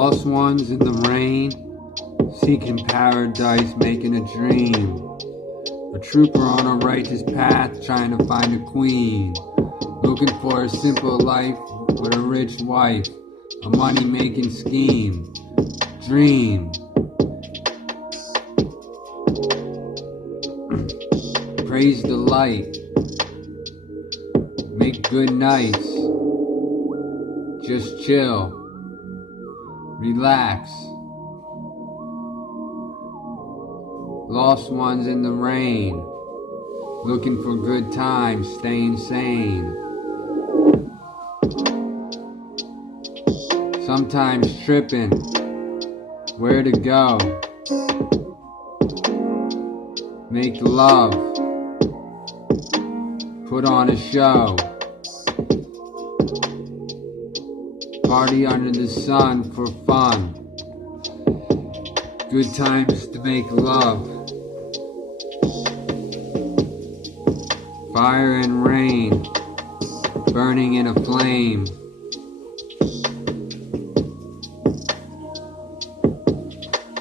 Lost ones in the rain, seeking paradise, making a dream. A trooper on a righteous path, trying to find a queen. Looking for a simple life with a rich wife, a money-making scheme. Dream. Praise the light. Make good nights. Just chill. Relax. Lost ones in the rain, looking for good times, staying sane. Sometimes tripping, where to go. Make love, put on a show. Party under the sun for fun. Good times to make love. Fire and rain, burning in a flame.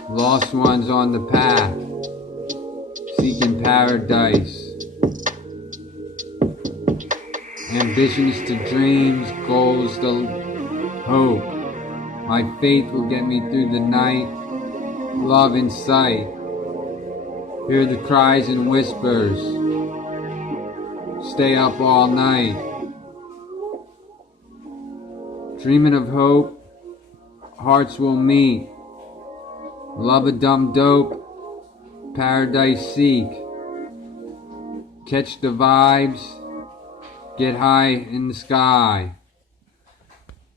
Lost ones on the path, seeking paradise. Ambitions to dreams, goals to hope. My faith will get me through the night. Love in sight. Hear the cries and whispers. Stay up all night. Dreaming of hope. Hearts will meet. Love a dumb dope. Paradise seek. Catch the vibes. Get high in the sky.